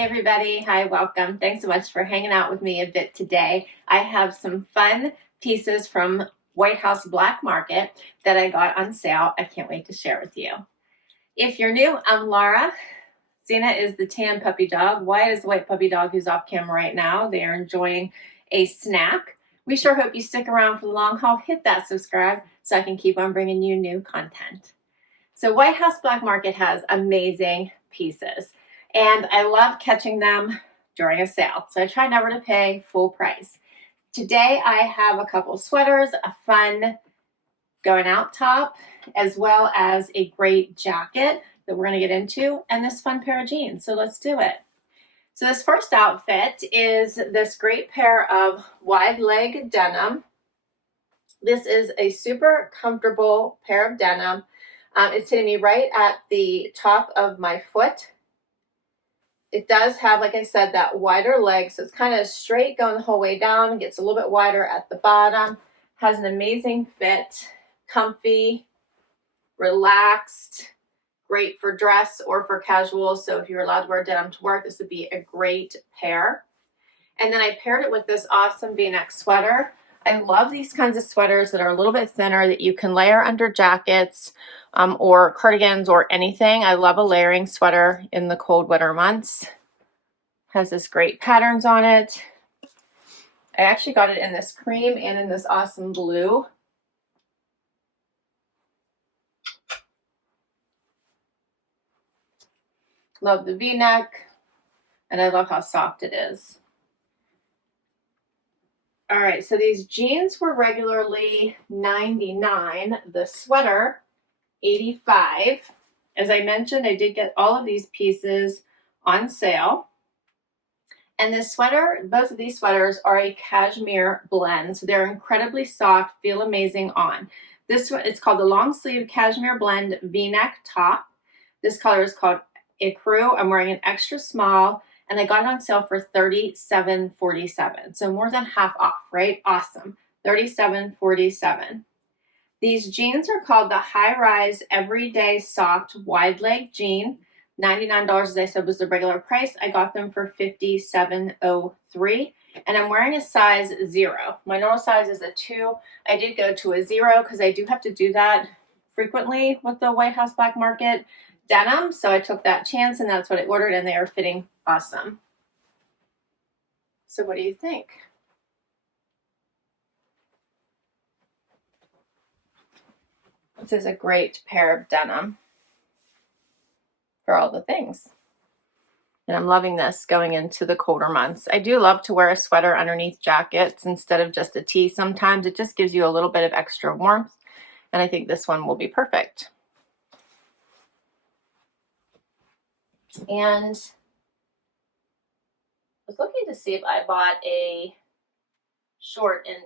Hey everybody, hi, welcome. Thanks so much for hanging out with me a bit today. I have some fun pieces from White House Black Market that I got on sale. I can't wait to share with you. If you're new, I'm Laura. Zena is the tan puppy dog. Wyatt is the white puppy dog who's off camera right now. They are enjoying a snack. We sure hope you stick around for the long haul. Hit that subscribe so I can keep on bringing you new content. So White House Black Market has amazing pieces, and I love catching them during a sale. So I try never to pay full price. Today I have a couple sweaters, a fun going out top, as well as a great jacket that we're going to get into, and this fun pair of jeans. So let's do it. So this first outfit is this great pair of wide leg denim. This is a super comfortable pair of denim. It's hitting me right at the top of my foot. It does have, like I said, that wider leg, so it's kind of straight going the whole way down. Gets a little bit wider at the bottom. Has an amazing fit, comfy, relaxed, great for dress or for casual. So if you're allowed to wear denim to work, this would be a great pair. And then I paired it with this awesome V-neck sweater. I love these kinds of sweaters that are a little bit thinner that you can layer under jackets or cardigans or anything. I love a layering sweater in the cold winter months. Has this great patterns on it. I actually got it in this cream and in this awesome blue. Love the V-neck, and I love how soft it is. All right, so these jeans were regularly $99, the sweater $85. As I mentioned, I did get all of these pieces on sale. And this sweater, both of these sweaters are a cashmere blend, so they're incredibly soft, feel amazing on. This one, it's called the long sleeve cashmere blend V-neck top. This color is called Ecru. I'm wearing an extra small, and I got it on sale for $37.47. So more than half off, right? Awesome. $37.47. These jeans are called the High Rise Everyday Soft Wide Leg Jean. $99, as I said, was the regular price. I got them for $57.03. And I'm wearing a size 0. My normal size is a 2. I did go to a 0 because I do have to do that frequently with the White House Black Market denim, so I took that chance, and that's what I ordered, and they are fitting awesome. So what do you think? This is a great pair of denim for all the things. And I'm loving this going into the colder months. I do love to wear a sweater underneath jackets instead of just a tee. Sometimes it just gives you a little bit of extra warmth, and I think this one will be perfect. And I was looking to see if I bought a short in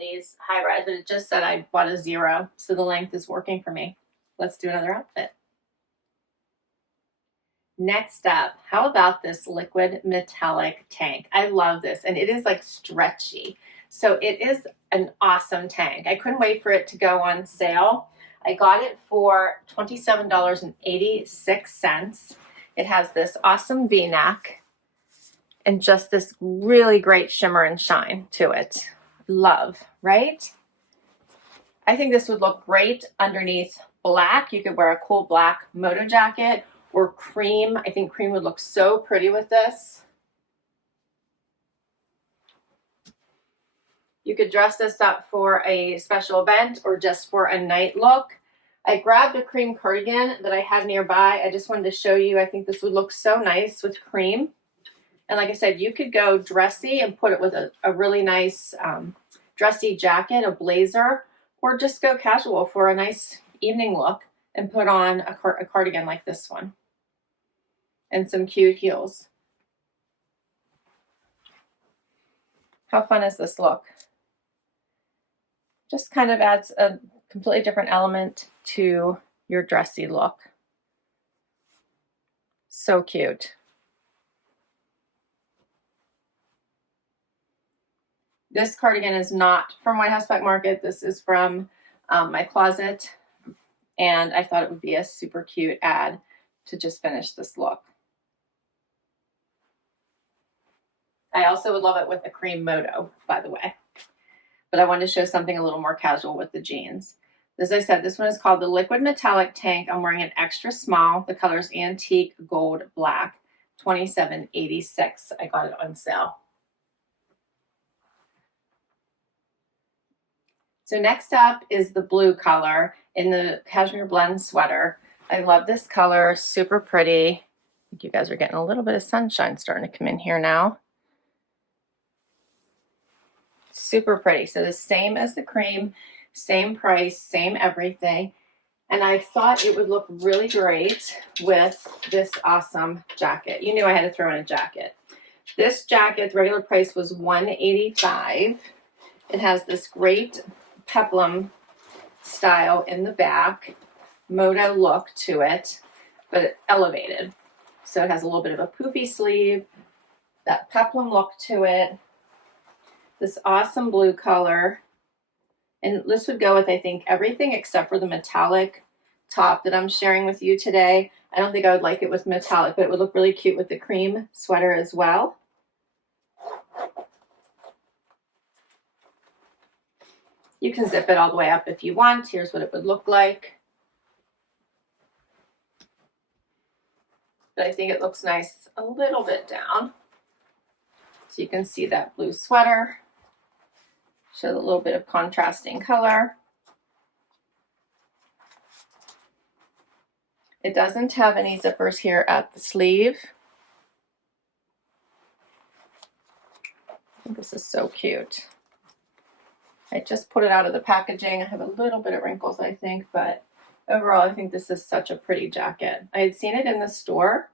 these high rise, but it just said I bought a 0, so the length is working for me. Let's do another outfit. Next up, how about this liquid metallic tank? I love this, and it is like stretchy, so it is an awesome tank. I couldn't wait for it to go on sale. I got it for $27.86. It has this awesome V-neck and just this really great shimmer and shine to it. Love, right? I think this would look great underneath black. You could wear a cool black moto jacket or cream. I think cream would look so pretty with this. You could dress this up for a special event or just for a night look. I grabbed a cream cardigan that I had nearby. I just wanted to show you. I think this would look so nice with cream. And like I said, you could go dressy and put it with a really nice dressy jacket, a blazer, or just go casual for a nice evening look and put on a cardigan like this one and some cute heels. How fun is this look? Just kind of adds a completely different element to your dressy look. So cute. This cardigan is not from White House Black Market. This is from my closet, and I thought it would be a super cute ad to just finish this look. I also would love it with a cream moto, by the way. But I wanted to show something a little more casual with the jeans. As I said, this one is called the Liquid Metallic Tank. I'm wearing an extra small. The color is Antique Gold Black, $27.86. I got it on sale. So next up is the blue color in the Cashmere Blend sweater. I love this color, super pretty. I think you guys are getting a little bit of sunshine starting to come in here now. Super pretty. So the same as the cream, same price, same everything. And I thought it would look really great with this awesome jacket. You knew I had to throw in a jacket. This jacket, the regular price was $185. It has this great peplum style in the back, moto look to it, but elevated. So it has a little bit of a poofy sleeve, that peplum look to it, this awesome blue color. And this would go with, I think, everything except for the metallic top that I'm sharing with you today. I don't think I would like it with metallic, but it would look really cute with the cream sweater as well. You can zip it all the way up if you want. Here's what it would look like. But I think it looks nice a little bit down. So you can see that blue sweater. Show a little bit of contrasting color. It doesn't have any zippers here at the sleeve. I think this is so cute. I just put it out of the packaging. I have a little bit of wrinkles, I think, but overall, I think this is such a pretty jacket. I had seen it in the store.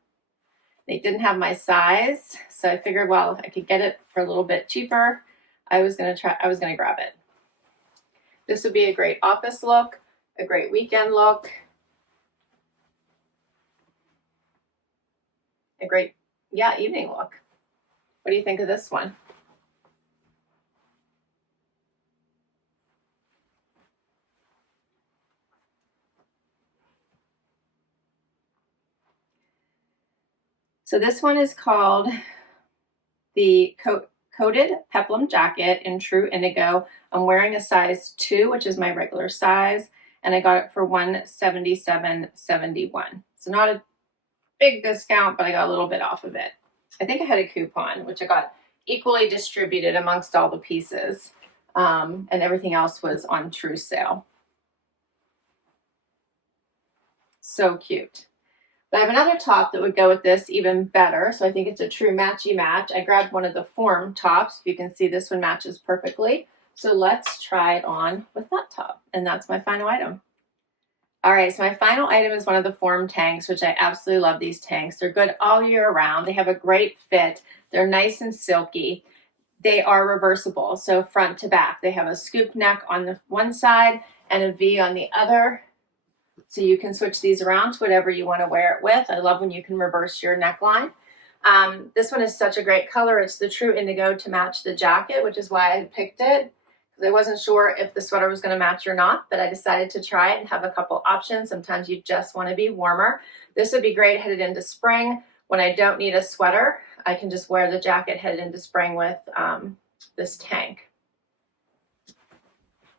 They didn't have my size, so I figured, well, I could get it for a little bit cheaper. I was gonna grab it. This would be a great office look, a great weekend look, a great, evening look. What do you think of this one? So this one is called the Coated Peplum Jacket in True Indigo. I'm wearing a size 2, which is my regular size, and I got it for $177.71. So not a big discount, but I got a little bit off of it. I think I had a coupon, which I got equally distributed amongst all the pieces, and everything else was on true sale. So cute. But I have another top that would go with this even better. So I think it's a true matchy match. I grabbed one of the form tops. You can see this one matches perfectly. So let's try it on with that top. And that's my final item. All right, so my final item is one of the form tanks, which I absolutely love these tanks. They're good all year round. They have a great fit. They're nice and silky. They are reversible, so front to back. They have a scoop neck on the one side and a V on the other. So you can switch these around to whatever you want to wear it with. I love when you can reverse your neckline. This one is such a great color. It's the True Indigo to match the jacket, which is why I picked it. Because I wasn't sure if the sweater was going to match or not, but I decided to try it and have a couple options. Sometimes you just want to be warmer. This would be great headed into spring. When I don't need a sweater, I can just wear the jacket headed into spring with this tank.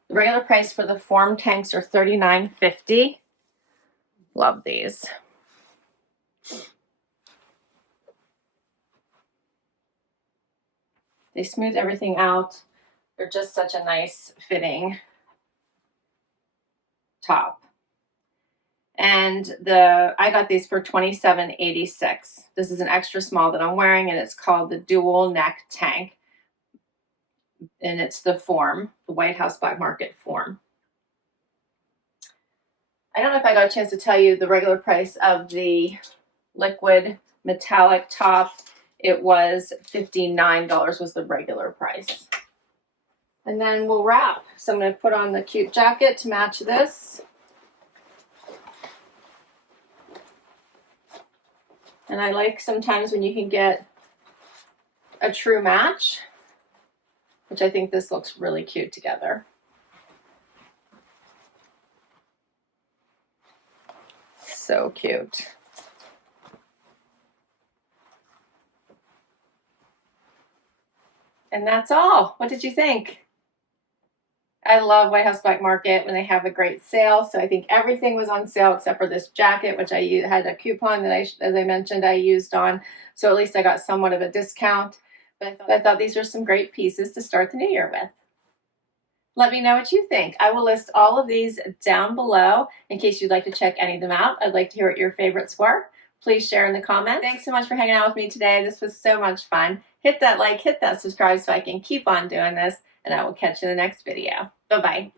The regular price for the form tanks are $39.50. Love these. They smooth everything out. They're just such a nice fitting top. And I got these for $27.86. This is an extra small that I'm wearing, and it's called the Dual Neck Tank. And it's the form, the White House Black Market form. I don't know if I got a chance to tell you the regular price of the liquid metallic top. It was $59 was the regular price. And then we'll wrap. So I'm going to put on the cute jacket to match this. And I like sometimes when you can get a true match, which I think this looks really cute together. So cute. And that's all. What did you think? I love White House Black Market when they have a great sale. So I think everything was on sale except for this jacket, which I had a coupon that as I mentioned, I used on. So at least I got somewhat of a discount. But I thought these were some great pieces to start the new year with. Let me know what you think. I will list all of these down below in case you'd like to check any of them out. I'd like to hear what your favorites were. Please share in the comments. Thanks so much for hanging out with me today. This was so much fun. Hit that like, hit that subscribe so I can keep on doing this, and I will catch you in the next video. Bye-bye.